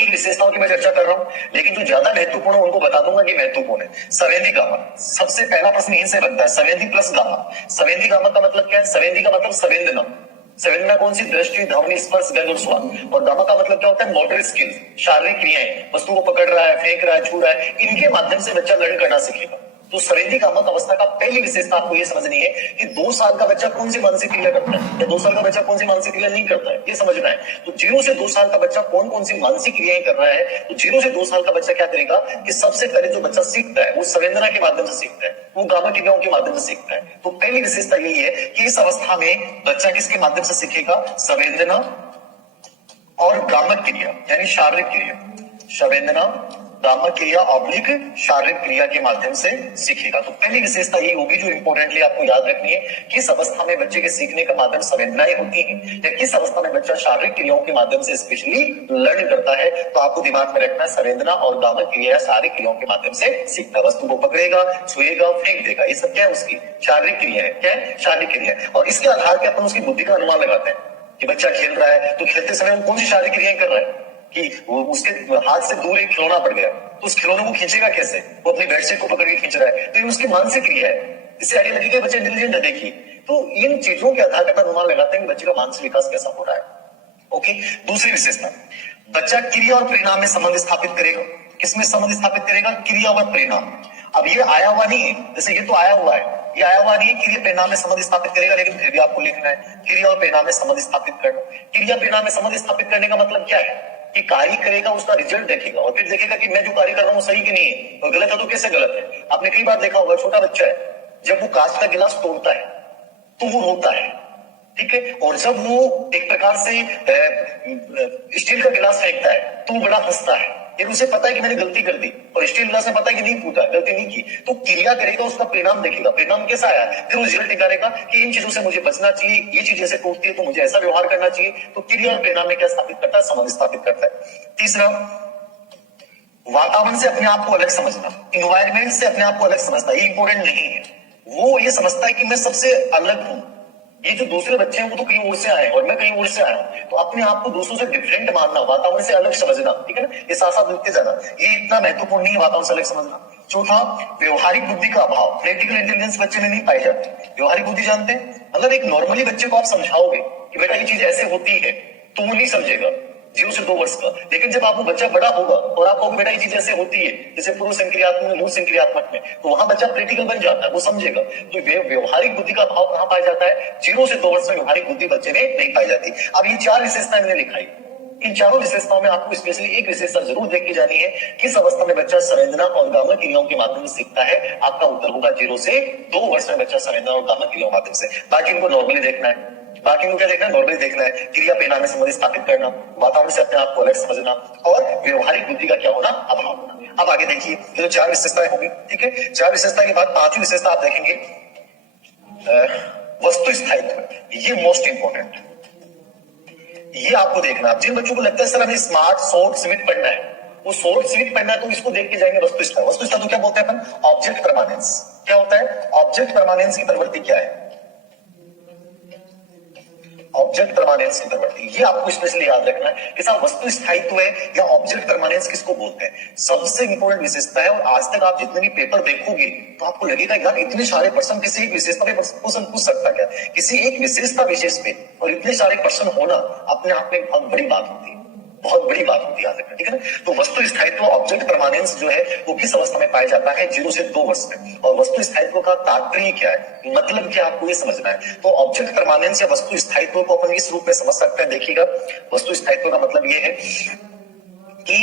एक एक विशेषताओं की मैं चर्चा कर रहा हूँ, लेकिन जो ज्यादा महत्वपूर्ण है उनको बता दूंगा कि महत्वपूर्ण है। संवेदी गामक, सबसे पहला प्रश्न यहीं से बनता है, संवेदी प्लस गामक। संवेदी गामक का मतलब क्या है? संवेदी का मतलब संवेदना। संवेदना कौन सी? दृष्टि, ध्वनि, स्पर्श, गंध और स्वाद। और गामक का मतलब क्या होता है? मोटर स्किल्स, शारीरिक क्रियाएं, वस्तु को पकड़ रहा है, फेंक रहा है, छू रहा है, इनके माध्यम से बच्चा लर्न करना सीखेगा। तो संवेदी गामक अवस्था का पहली विशेषता आपको ये समझनी है कि 2 साल का बच्चा कौन सी मानसिक क्रिया करता है या 2 साल का बच्चा कौन सी मानसिक क्रिया नहीं करता है, ये समझना है। तो 0 से 2 साल का बच्चा कौन कौन सी मानसिक क्रियाएं कर रहा है, तो 0 से 2 साल का बच्चा क्या करेगा कि सबसे पहले जो बच्चा सीखता है वो संवेदना के माध्यम से सीखता है, वो गामक क्रियाओं के माध्यम से सीखता है। तो पहली विशेषता यही है कि इस अवस्था में बच्चा किसके माध्यम से सीखेगा? संवेदना और गामक क्रिया यानी शारीरिक क्रिया, संवेदना, गामक क्रिया ऑब्लिक शारीरिक क्रिया के माध्यम से सीखेगा। तो पहली विशेषता यही होगी जो इंपॉर्टेंटली आपको याद रखनी है, किस अवस्था में बच्चे के सीखने का माध्यम संवेदनाएं होती हैं या किस अवस्था में बच्चा शारीरिक क्रियाओं के माध्यम से स्पेशली लर्न करता है। तो आपको दिमाग में रखना है संवेदना और गामक क्रिया शारीरिक क्रियाओं के माध्यम से सीखता है। वस्तु को पकड़ेगा, छुएगा, फेंक देगा, ये सब क्या है? उसकी शारीरिक क्रिया है। क्या है? शारीरिक क्रिया है। और इसके आधार पर अपन उसकी बुद्धि का अनुमान लगाते हैं कि बच्चा खेल रहा है तो खेलते समय वो कौन सी शारीरिक क्रियाएं कर रहा है कि वो उसके हाथ से दूर एक खिलौना पड़ गया तो उस खिलौने को खींचेगा कैसे? वो अपनी बेडशीट को पकड़ के खींच रहा है, तो ये उसकी मानसिक क्रिया है। इससे आगे लगेगा बच्चा इंटेलिजेंट है। देखिए, तो इन चीजों के आधार पर अनुमान लगाते हैं कि बच्चे का मानसिक विकास कैसा हो रहा है। ओके, दूसरी विशेषता, बच्चा क्रिया और परिणाम में संबंध स्थापित करेगा। किसमें संबंध स्थापित करेगा? क्रिया और परिणाम। अब ये आया हुआ नहीं है, जैसे ये तो आया हुआ है, ये आया हुआ नहीं है, क्रिया परिणाम में संबंध स्थापित करेगा, लेकिन फिर भी आपको लिखना है क्रिया और परिणाम में संबंध स्थापित करना। क्रिया परिणाम में संबंध स्थापित करने का मतलब क्या है कि कार्य करेगा, उसका रिजल्ट देखेगा और फिर देखेगा कि मैं जो कार्य कर रहा हूँ सही कि नहीं है, और गलत है तो कैसे गलत है। आपने कई बार देखा होगा, छोटा बच्चा है, जब वो कांच का गिलास तोड़ता है तो वो रोता है, ठीक है, और जब वो एक प्रकार से स्टील का गिलास फेंकता है तो वो बड़ा हंसता है, लेकिन उसे पता है कि मैंने गलती कर दी, और स्टील गिलास में पता है कि नहीं फूटा, गलती नहीं की। तो क्रिया करेगा, उसका परिणाम देखेगा, परिणाम कैसा आया, फिर वो रिजल्ट निकालेगा कि इन चीजों से मुझे बचना चाहिए, ये चीज ऐसे टूटती है तो मुझे ऐसा व्यवहार करना चाहिए। तो क्रिया और परिणाम में क्या स्थापित करता है? संबंध स्थापित करता है। तीसरा, वातावरण से अपने आप को अलग समझना, इन्वायरमेंट से अपने आप को अलग समझना, ये इंपॉर्टेंट नहीं है। वो ये समझता है कि मैं सबसे अलग हूं, ये जो दूसरे बच्चे हैं वो तो कहीं और से आए और मैं कहीं और से आया हूं, तो अपने आप को दूसरों से डिफरेंट मानना, वातावरण से अलग समझना, ठीक है ना, ये साथ साथ लिखते जाना, ये इतना महत्वपूर्ण नहीं है वातावरण से अलग समझना। चौथा, व्यवहारिक बुद्धि का अभाव, प्रैक्टिकल इंटेलिजेंस बच्चे में नहीं पाई जाती। व्यवहारिक बुद्धि जानते हैं, मतलब एक नॉर्मली बच्चे को आप समझाओगे कि बेटा ये चीज ऐसे होती है तो वो नहीं समझेगा 0 से 2 वर्ष का, लेकिन जब आपको बच्चा बड़ा होगा और आप कहोगे बेटा ये चीज ऐसे होती है, जैसे पूर्व संक्रियात्मक में, मूल संक्रियात्मक में, तो वहां बच्चा प्रैक्टिकल बन जाता है, वो समझेगा। तो व्यवहारिक बुद्धि का अभाव कहां पाया जाता है? 0 से 2 वर्ष में व्यवहारिक बुद्धि बच्चे में नहीं पाई जाती। अब ये 4 विशेषताएं मैंने लिखाई, इन चारों विशेषताओं में आपको स्पेशली एक विशेषता जरूर देख के जानी है, किस अवस्था में बच्चा संवेदना और गामक क्रियाओं के माध्यम से सीखता है। आपका उत्तर होगा 0 से 2 वर्ष में बच्चा संवेदना और गामक क्रियाओं के माध्यम से। बाकी इनको नॉर्मली देखना है, बाकी को क्या देखना है? नॉर्मली देखना है, क्रिया परिणाम में संबंध स्थापित करना, वातावरण से अपने आप को अलग समझना और व्यवहारिक बुद्धि का क्या होना? अभाव होना। अब आगे देखिए, ये तो 4 विशेषताएं होगी, ठीक है। 4 विशेषता के बाद 5वीं विशेषता आप देखेंगे, वस्तु स्थायित्व। ये मोस्ट इंपॉर्टेंट, ये आपको देखना। जिन बच्चों को लगता है सर हमें स्मार्ट, शॉर्ट, स्वीट पढ़ना है, वो शॉर्ट स्वीट पढ़ना है, तो इसको देख के जाएंगे वस्तु स्थायित्व। वस्तु स्थायित्व क्या बोलते हैं अपन? Object permanence. क्या होता है? ऑब्जेक्ट परमानेंस की प्रवृत्ति क्या है? ऑब्जेक्ट परमानेंस की प्रवृत्ति, ये आपको स्पेशली याद रखना है कि साहब वस्तु स्थायित्व है या ऑब्जेक्ट परमानेंस किसको बोलते हैं। सबसे इंपॉर्टेंट विशेषता है, और आज तक आप जितने भी पेपर देखोगे तो आपको लगेगा यार इतने सारे प्रश्न किसी एक विशेषता पे क्वेश्चन पूछ सकता क्या, किसी एक विशेषता विशेष पे, और इतने सारे प्रश्न होना अपने आप में बहुत बड़ी बात होती है, बहुत बड़ी बात होती है, याद रखना, ठीक है ना। तो वस्तु स्थायित्व, ऑब्जेक्ट परमानेंस जो है वो किस अवस्था में पाया जाता है? 0 से 2 वर्ष में। और वस्तु स्थायित्व का तात्पर्य क्या है, मतलब क्या, आपको ये समझना है। तो ऑब्जेक्ट परमानेंस या वस्तु स्थायित्व को अपन इस रूप में समझ सकते हैं। देखिएगा, वस्तु स्थायित्व का मतलब ये है कि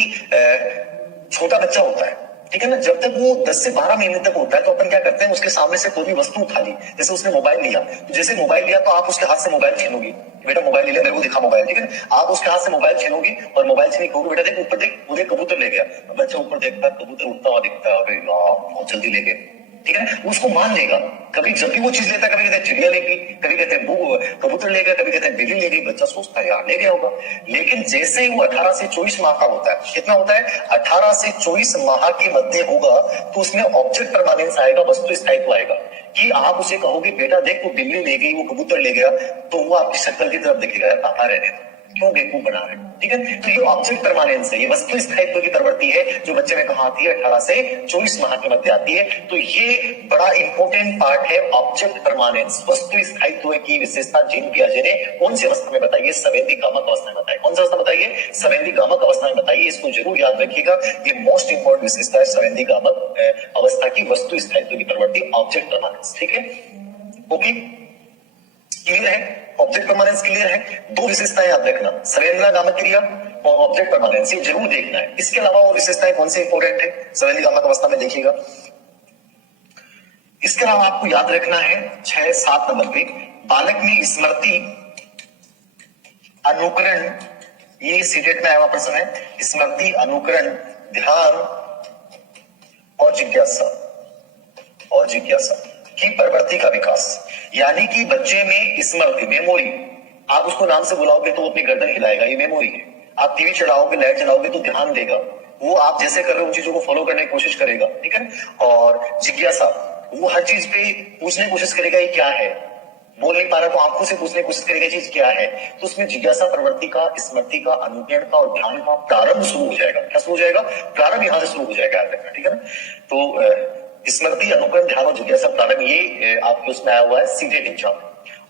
छोटा बच्चा होता है, ठीक है ना, जब तक वो 10 से 12 महीने तक होता है तो अपन क्या करते हैं, उसके सामने से कोई भी वस्तु उठा ली, जैसे उसने मोबाइल लिया, तो जैसे मोबाइल लिया तो आप उसके हाथ से मोबाइल छीनोगे, बेटा मोबाइल ले ले, मेरे को दिखा मोबाइल, ठीक है ना। आप उसके हाथ से मोबाइल छीनोगे और मोबाइल छीन कहोगे बेटा देख ऊपर देख, मुझे कबूतर ले गया। बच्चा ऊपर देखता है, कबूतर उड़ता हुआ दिखता है, और बहुत जल्दी ले गए, ठीक है ना, उसको मान लेगा। कभी जब भी वो चीज लेता है, कभी कहते हैं चिड़िया ले गई, कभी कहते हैं कबूतर ले गया, कभी कहते हैं बिल्ली ले गई, बच्चा सोचता है यार ले गया होगा। लेकिन जैसे ही वो 18 से 24 माह का होता है, कितना होता है? 18 से 24 माह के मध्य होगा, तो उसमें ऑब्जेक्ट परमानेंस आएगा, वस्तु स्थायित्व आएगा, कि आप उसे कहोगे बेटा देख वो बिल्ली ले गई, वो कबूतर ले गया, तो वो आपकी शक्ल की तरफ देखेगा, यार पापा रहने दो, क्यों बेवकूफ बना रहे हैं, ठीक है। तो ये ऑब्जेक्ट परमानेंस है, ये वस्तु स्थायित्व की प्रवृत्ति है जो बच्चे में कहाँ आती है, 18 से 24 माह के मध्य आती है। तो ये बड़ा इंपॉर्टेंट पार्ट है, ऑब्जेक्ट परमानेंस, वस्तु स्थायित्व की विशेषता जीन पियाजे ने कौन सी अवस्था में बताइए, संवेदी कामक अवस्था में बताइए। कौन सी अवस्था बताइए, संवेदी कामक अवस्था में बताइए। इसको जरूर याद रखिएगा, ये मोस्ट इंपॉर्टेंट विशेषता है संवेदी कामक अवस्था की, वस्तु स्थायित्व की प्रवृत्ति, ऑब्जेक्ट परमानेंस, ठीक है। ओके, क्लियर है, ऑब्जेक्ट परमानेंस क्लियर है। दो विशेषताएं याद रखना, संवेदना गामक क्रिया और ऑब्जेक्ट परमानेंस, ये जरूर देखना है। इसके अलावा और विशेषताएं कौन सी इंपॉर्टेंट है संवेदी गामक अवस्था में, देखिएगा। इसके अलावा आपको याद रखना है 6-7 नंबर पे, बालक में स्मृति, अनुकरण, ये सीटेट में आया हुआ प्रश्न है, स्मृति, अनुकरण, ध्यान और जिज्ञासा की प्रवृत्ति का विकास। यानी कि बच्चे में स्मृति, मेमोरी, आप उसको नाम से बुलाओगे तो अपनी गर्दन हिलाएगा, ये मेमोरी है। आप टीवी चलाओगे, लाइट जलाओगे तो ध्यान देगा, वो आप जैसे कर रहे हो उन चीजों को फॉलो करने की कोशिश करेगा, ठीक है। और जिज्ञासा, वो हर चीज पे पूछने की कोशिश करेगा ये क्या है, बोल नहीं पा रहा तो आंखों से पूछने की कोशिश करेगा चीज क्या है। तो उसमें जिज्ञासा प्रवृत्ति का, स्मृति का, अनुकरण का और ध्यान का प्रारंभ शुरू हो जाएगा। क्या शुरू हो जाएगा, प्रारंभ यहां से शुरू हो जाएगा, याद रखना, ठीक है ना। तो स्मृति, अनुकरण, ध्यान और जिज्ञासा प्रारंभ, ये आपके उसमें आया हुआ है सीटेट एग्जाम।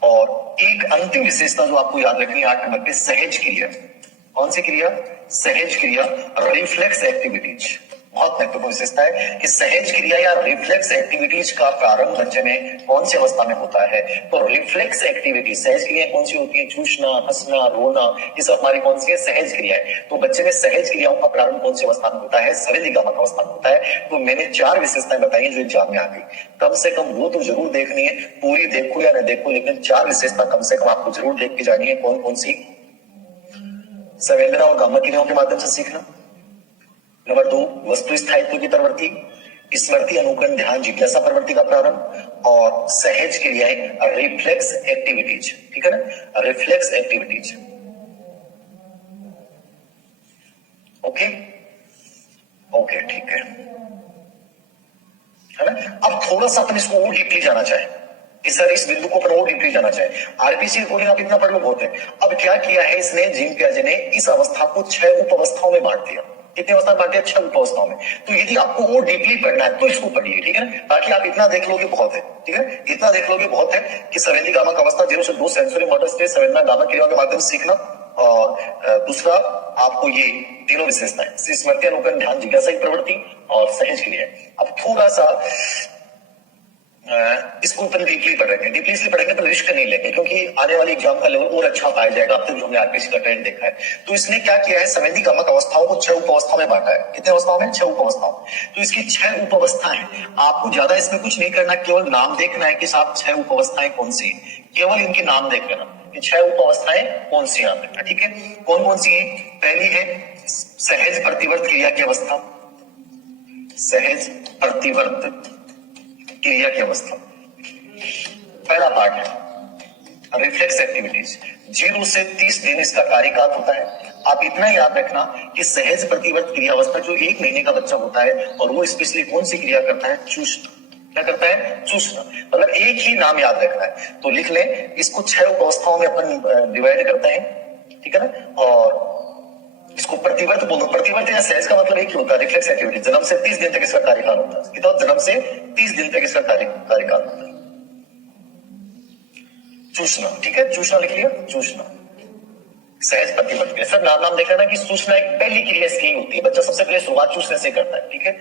और एक अंतिम विशेषता जो आपको याद रखनी है 8 नंबर पे, सहज क्रिया। कौन सी क्रिया, सहज क्रिया, रिफ्लेक्स एक्टिविटीज, बहुत महत्वपूर्ण विशेषता है कि सहज क्रिया या रिफ्लेक्स एक्टिविटीज का प्रारंभ बच्चे में कौन सी अवस्था में होता है। तो रिफ्लेक्स एक्टिविटीज, सहज क्रिया कौन सी होती है, चूसना, हंसना, रोना, ये सब हमारी कौन सी है, सहज क्रिया है। तो बच्चे में सहज क्रियाओं का प्रारंभ कौन सी अवस्था में होता है, संवेदी कामक अवस्था में होता है। तो मैंने 4 विशेषताएं बताई जो एग्जाम में आ गई, कम से कम वो तो जरूर देखनी है, पूरी देखो या न देखो, लेकिन 4 विशेषता कम से कम आपको जरूर देख के जानी है। कौन कौन सी, संवेदना और कामक क्रियाओं के माध्यम से सीखना। नंबर 2, वस्तु स्थायित्व की प्रवृत्ति, स्मृति, अनुकरण, ध्यान, जिज्ञासा प्रवृत्ति का प्रारंभ, और सहज क्रियाएं, रिफ्लेक्स एक्टिविटीज, ठीक है ना, रिफ्लेक्स एक्टिविटीज। ओके ओके, ठीक है ना। अब थोड़ा सा अपन इसको और डीपली जाना चाहे, इस बिंदु को और डीपली जाना चाहे, आरपीसी अकॉर्डिंग आप इतना पढ़ लो बहुत है। अब क्या किया है इसने, जीन पियाजे ने इस अवस्था को 6 उप अवस्थाओं में बांट दिया। कितनी अवस्था बांट दिया, 6 उप अवस्थाओं में। तो यदि आपको और डीपली पढ़ना है तो इसको पढ़िए, ठीक है ना। बाकी आप इतना देख लोगे बहुत है, ठीक है, इतना देख लोगे बहुत है कि संवेदी कामक अवस्था 0 से 2 सेंसरी मोटर स्टेज, संवेदना कामक क्रियाओं के माध्यम से सीखना। और दूसरा आपको ये तीनों विशेषताएं, स्मृति, अनुकरण, ध्यान, जिज्ञासा की प्रवृत्ति और सहज क्रिया। अब थोड़ा सा इसको अपन डीपली पढ़ेंगे, डीपली इसलिए पढ़ेंगे तो रिस्क नहीं लेंगे, क्योंकि आने वाले एग्जाम का लेवल और अच्छा पाया जाएगा। अब तक जो हमने आरपीसी का ट्रेंड देखा है, तो इसने क्या किया है, संवेदी कामक अवस्थाओं को 6 उप अवस्थाओं में बांटा है। कितने अवस्थाओं में, 6 उप अवस्थाओं। तो इसकी 6 उप अवस्थाएं, आपको ज्यादा इसमें कुछ नहीं करना, केवल नाम देखना है कि साहब 6 उप अवस्थाएं कौन सी, केवल इनके नाम देख लेना कि 6 उप अवस्थाएं कौन सी, याद रखना, ठीक है। कौन कौन सी है, पहली है सहज प्रतिवर्त क्रिया की अवस्था, सहज प्रतिवर्त क्रिया की अवस्था, पहला पार्ट है रिफ्लेक्स एक्टिविटीज। 0 से 30 दिन इसका कार्यकाल होता है। आप इतना याद रखना कि सहज प्रतिवर्त क्रिया अवस्था जो 1 महीने का बच्चा होता है, और वो स्पेशली कौन सी क्रिया करता है, चूसना। क्या करता है, चूसना। मतलब एक ही नाम याद रखना है, तो लिख लें इसको 6 उप अवस्थाओं में अपन डिवाइड करते हैं, ठीक है ना। और इसको प्रतिवर्त बोलते हैं। प्रतिवर्त या सहज का मतलब एक ही होता है, रिफ्लेक्स एक्टिविटी। जन्म से 30 दिन तक इसका कार्यकाल होता है। कितना, जन्म से 30 दिन तक इसका कार्यकाल होता है। चूसना, ठीक है, चूसना लिख लिया, चूसना, सहज प्रतिवर्त क्रिया। सब नाम देख लेना कि चूसना एक पहली क्रिया इसकी होती है, बच्चा सबसे पहले शुरुआत चूसने से करता है, ठीक है।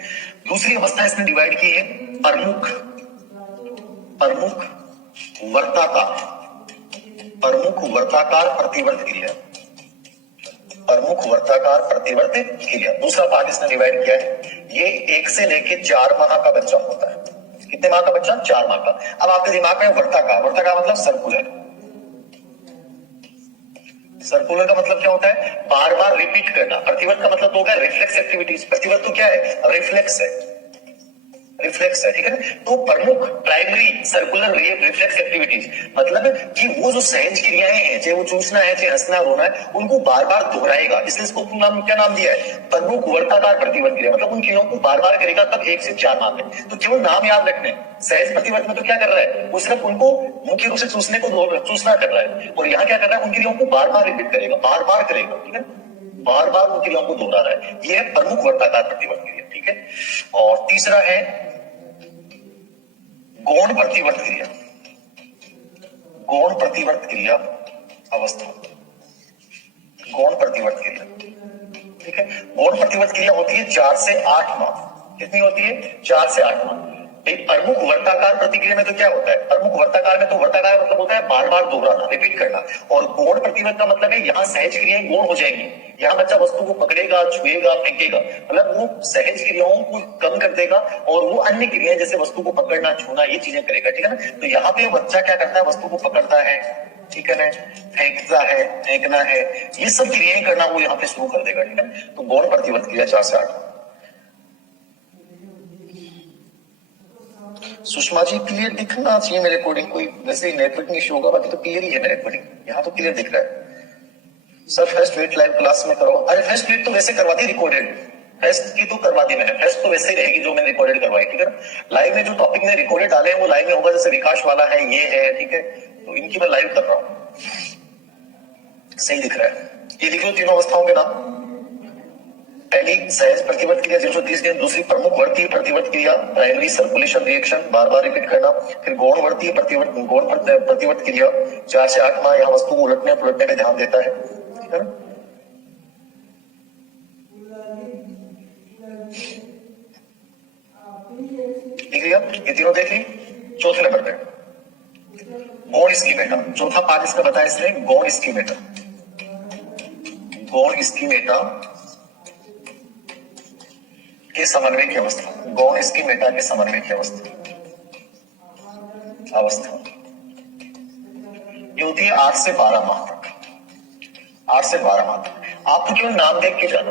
दूसरी अवस्था इसने डिवाइड की है प्रमुख वर्ताकार प्रतिवर्त क्रिया, प्रमुख वर्ताकार प्रतिवर्त क्रिया। दूसरा पार्ट इसने डिवाइड किया है, ये 1 से लेके 4 माह का बच्चा होता है। कितने माह का बच्चा, 4 माह का। अब आपके दिमाग में वर्ताकार मतलब सर्कुलर, सर्कुलर का मतलब क्या होता है, बार बार रिपीट करना। प्रतिवर्त का मतलब तो होगा रिफ्लेक्स एक्टिविटीज। प्रतिवर्त तो क्या है, रिफ्लेक्स है, रिफ्लेक्स है, ठीक है ना। तो प्रमुख प्राइमरी सर्कुलर रिफ्लेक्स एक्टिविटीज मतलब कि वो जो सहज क्रियाएं हैं, चाहे वो चूसना है, चाहे हंसना रोना है, उनको बार बार दोहराएगा। इसलिए इसको नाम क्या नाम दिया है, प्रमुख वर्ताकार प्रतिवर्त क्रिया। मतलब उन क्रियाओं को बार बार करेगा, तब 1 से 4 नाम है। तो केवल नाम याद रखने। सहज प्रतिवर्त में तो क्या कर रहा है, वो सिर्फ उनको मुख्य रूप से चूसना कर रहा है, और यहाँ क्या कर रहा है, उन क्रियाओं को बार बार रिपीट करेगा, बार बार करेगा, ठीक है, बार बार उन क्रियाओं को दोहरा रहा है। ये है प्रमुख वर्ताकार प्रतिवर्त क्रिया, ठीक है। और तीसरा है गौण प्रतिवर्त क्रिया। गौण प्रतिवर्त क्रिया अवस्था, गौण प्रतिवर्त क्रिया, ठीक है। गौण प्रतिवर्त क्रिया होती है 4 से 8 माह। कितनी होती है, 4 से 8 माह। प्रमुख वर्ताकार प्रतिक्रिया में तो क्या होता है, प्रमुख वर्ताकार में तो वर्ताकार मतलब होता है बार बार दोहराना, रिपीट करना। और गौण प्रतिवर्त का मतलब है यहाँ सहज क्रियाएं गौण हो जाएंगी। यहाँ बच्चा वस्तु को पकड़ेगा, छुएगा, फेंकेगा, मतलब वो सहज क्रियाओं को कम कर देगा और वो अन्य क्रियाएं जैसे वस्तु को पकड़ना, छूना, ये चीजें करेगा, ठीक है ना। तो यहाँ पे बच्चा क्या करता है, वस्तु को पकड़ता है, ठीक है ना, फेंकता है, फेंकना है, ये सब क्रियाएं करना वो यहाँ पे शुरू कर देगा, ठीक है। तो गौण प्रतिवर्त क्रिया 4 से 8। सुषमा जी क्लियर दिखना चाहिए मेरे अकॉर्डिंग, कोई वैसे नेटवर्क इशू होगा, बाकी तो क्लियर ही है मेरे अकॉर्डिंग, यहाँ तो क्लियर दिख रहा है। Sir first wait live class में करो। अरे फर्स्ट वेट तो वैसे करवा दी रिकॉर्डेड, फेस्ट की तो करवा दी मैंने, फेस्ट तो वैसे ही रहेगी जो मैंने रिकॉर्डेड करवाई, ठीक है ना। लाइव में जो टॉपिक में रिकॉर्डेड डाले हैं वो लाइव में होगा, जैसे विकास वाला है, ये है, ठीक है, तो इनकी मैं लाइव कर रहा हूँ। सही दिख रहा है, ये लिख लो तीनों अवस्थाओं के नाम। पहली सहज प्रतिवर्त क्रिया 030 दिन, दूसरी प्रमुख वर्तीय प्रतिवर्त क्रिया प्राइमरी सर्कुलेशन रिएक्शन, बार बार रिपीट करना। फिर गौण वर्तीय प्रतिवर्त क्रिया 4 से 8 माह, यहाँ वस्तु को उलटने पुलटने में ध्यान देता है, ठीक है ना। देख लिया, ये तीनों देख ली। चौथे नंबर पे गौण स्कीमेटा, चौथा पार्ट इसका बताया इसने, गौण स्कीमेटा। गौण स्कीमेटा के समन्वय की अवस्था, गौण स्कीमेटा के समन्वय की अवस्था ये होती है 8 से 12 माह तक। 8 से 12 माह तक आपको केवल नाम देख के जाना,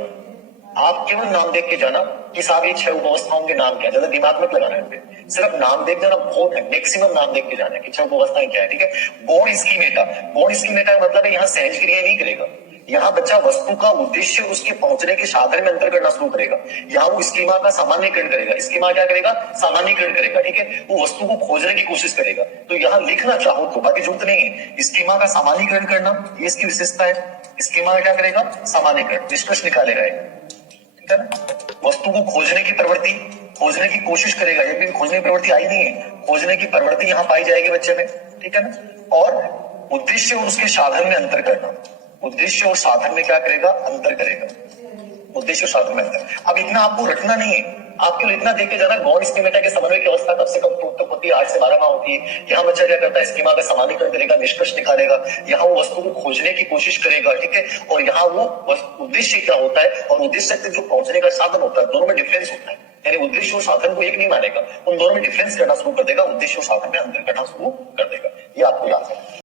आप केवल नाम देख के जाना कि साहब ये 6 उपावस्थाओं के नाम क्या है, ज्यादा दिमाग मत लगाना है, सिर्फ नाम देख जाना बहुत है, मैक्सिमम नाम देख के जाना कि 6 उपावस्थाएं क्या है, ठीक है। गौण स्कीमेटा, गौण स्कीमेटा का मतलब है यहाँ सहज क्रिया नहीं करेगा, यहाँ बच्चा वस्तु का उद्देश्य उसके पहुंचने के साधन में अंतर करना शुरू करेगा। यहाँ वो स्कीमा का सामान्यीकरण करेगा, स्कीमा क्या करेगा, सामान्यीकरण करेगा, ठीक है। वो वस्तु को खोजने की कोशिश करेगा। तो यहाँ लिखना चाहो तो, बाकी जरूरत नहीं है। स्कीमा का सामान्यीकरण करना ये इसकी विशेषता है। स्कीमा का क्या करेगा, सामान्यीकरण, निष्कर्ष निकालेगा, ठीक है ना। वस्तु को खोजने की प्रवृत्ति, खोजने की कोशिश करेगा, ये भी खोजने की प्रवृत्ति आई नहीं है, खोजने की प्रवृत्ति यहाँ पाई जाएगी बच्चे में, ठीक है ना। और उद्देश्य और उसके साधन में अंतर करना, उद्देश्य और साधन में क्या करेगा, अंतर करेगा, उद्देश्य और साधन में अंतर। अब इतना आपको रटना नहीं है, आपको इतना देख के जाना गौण स्कीमेटा के समन्वय की अवस्था कब से कब तक होती है, 8 से 12 माह होती है। यहाँ बच्चा क्या करता है, स्कीमा का सामान्यीकरण करेगा, निष्कर्ष निकालेगा, यहाँ वो वस्तु को खोजने की कोशिश करेगा, ठीक है। और यहाँ वो उद्देश्य क्या होता है और उद्देश्य तक जो पहुंचने का साधन होता है, दोनों में डिफरेंस होता है। यानी उद्देश्य और साधन को एक नहीं मानेगा, उन दोनों में डिफरेंस करना शुरू कर देगा, उद्देश्य और साधन में अंतर करना शुरू कर देगा। ये आपको याद है।